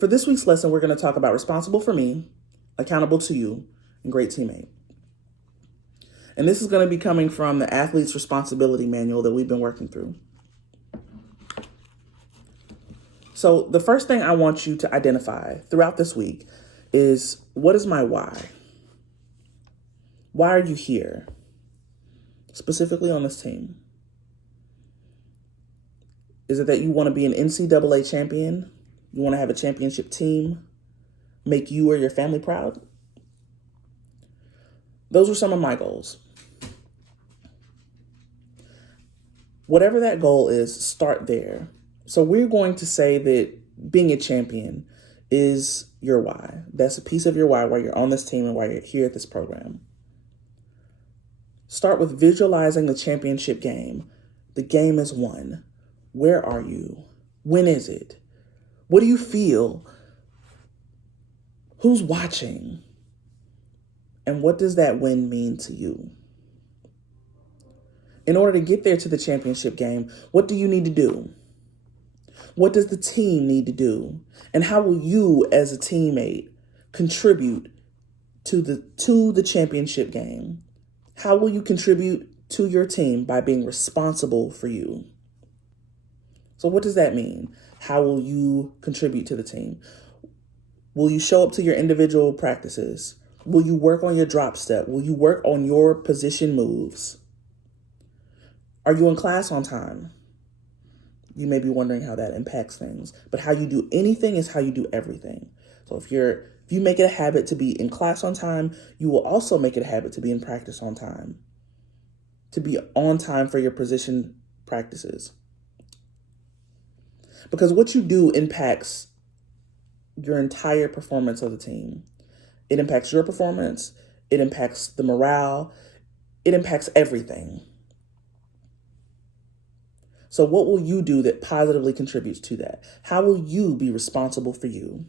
For this week's lesson, we're going to talk about responsible for me, accountable to you, and great teammate. And this is going to be coming from the Athlete's Responsibility Manual that we've been working through. So the first thing I want you to identify throughout this week is, what is my why? Why are you here? Specifically on this team. Is it that you want to be an NCAA champion? You want to have a championship team? Make you or your family proud? Those are some of my goals. Whatever that goal is, start there. So we're going to say that being a champion is your why. That's a piece of your why you're on this team and why you're here at this program. Start with visualizing the championship game. The game is won. Where are you? When is it? What do you feel? Who's watching? And what does that win mean to you? In order to get there to the championship game, what do you need to do? What does the team need to do? And how will you as a teammate contribute to the championship game? How will you contribute to your team by being responsible for you? So what does that mean? How will you contribute to the team? Will you show up to your individual practices? Will you work on your drop step? Will you work on your position moves? Are you in class on time? You may be wondering how that impacts things, but how you do anything is how you do everything. So if you make it a habit to be in class on time, you will also make it a habit to be in practice on time, to be on time for your position practices. Because what you do impacts your entire performance of the team. It impacts your performance. It impacts the morale. It impacts everything. So what will you do that positively contributes to that? How will you be responsible for you?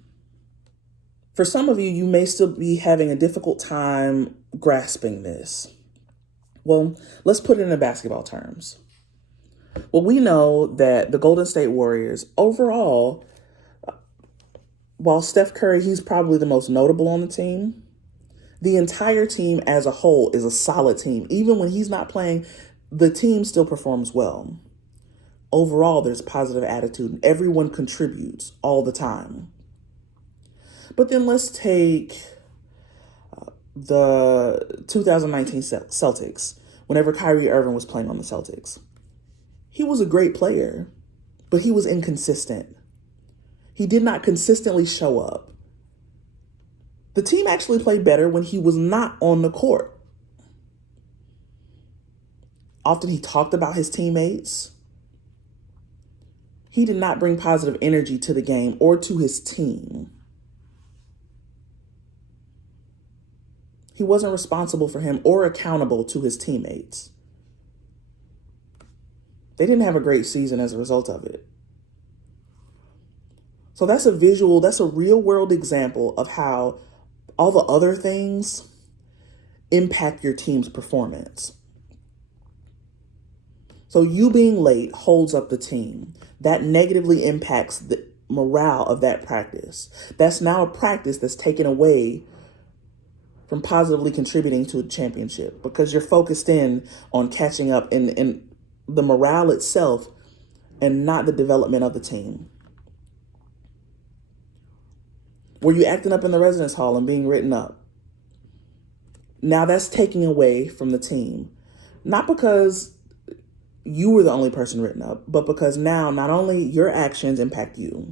For some of you, you may still be having a difficult time grasping this. Well, let's put it in basketball terms. Well, we know that the Golden State Warriors overall, while Steph Curry, he's probably the most notable on the team, the entire team as a whole is a solid team. Even when he's not playing, the team still performs well. Overall, there's a positive attitude and everyone contributes all the time. But then let's take the 2019 Celtics, whenever Kyrie Irving was playing on the Celtics. He was a great player, but he was inconsistent. He did not consistently show up. The team actually played better when he was not on the court. Often he talked about his teammates. He did not bring positive energy to the game or to his team. He wasn't responsible for him or accountable to his teammates. They didn't have a great season as a result of it. So that's a real world example of how all the other things impact your team's performance. So you being late holds up the team. That negatively impacts the morale of that practice. That's now a practice that's taken away from positively contributing to a championship because you're focused in on catching up in the morale itself and not the development of the team. Were you acting up in the residence hall and being written up? Now that's taking away from the team. Not because you were the only person written up, but because now not only your actions impact you,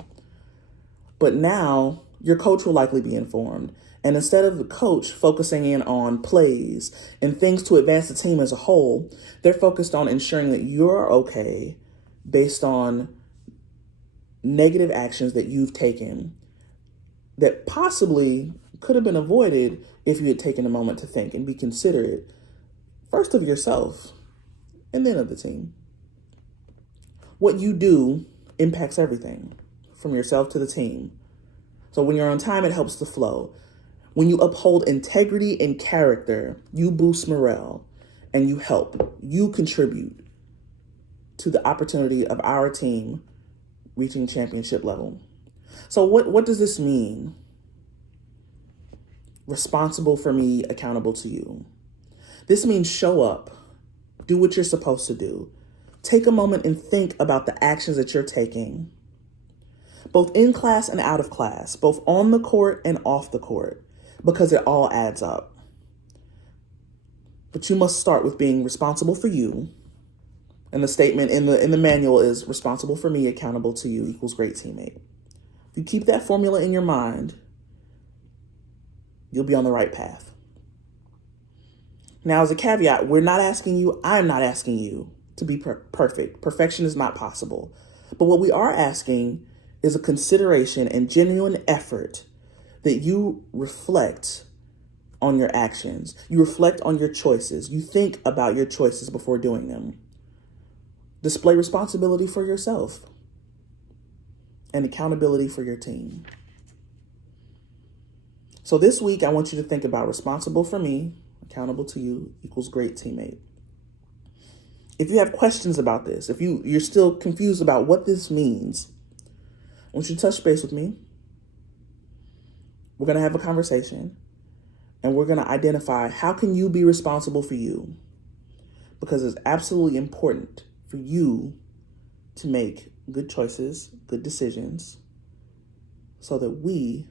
but now your coach will likely be informed. And instead of the coach focusing in on plays and things to advance the team as a whole, they're focused on ensuring that you're okay based on negative actions that you've taken that possibly could have been avoided if you had taken a moment to think and be considerate, first of yourself and then of the team. What you do impacts everything, from yourself to the team. So when you're on time, it helps the flow. When you uphold integrity and character, you boost morale and you help. You contribute to the opportunity of our team reaching championship level. So what does this mean? Responsible for me, accountable to you. This means show up, do what you're supposed to do. Take a moment and think about the actions that you're taking, both in class and out of class, both on the court and off the court, because it all adds up. But you must start with being responsible for you. And the statement in the manual is responsible for me, accountable to you equals great teammate. If you keep that formula in your mind, you'll be on the right path. Now, as a caveat, I'm not asking you to be perfect. Perfection is not possible. But what we are asking is a consideration and genuine effort that you reflect on your actions. You reflect on your choices. You think about your choices before doing them. Display responsibility for yourself and accountability for your team. So this week, I want you to think about responsible for me, accountable to you equals great teammate. If you have questions about this, if you're still confused about what this means, I want you to touch base with me. We're going to have a conversation and we're going to identify how can you be responsible for you, because it's absolutely important for you to make good choices, good decisions, so that we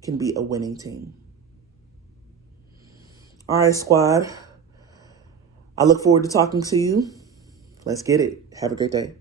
can be a winning team. All right, squad. I look forward to talking to you. Let's get it. Have a great day.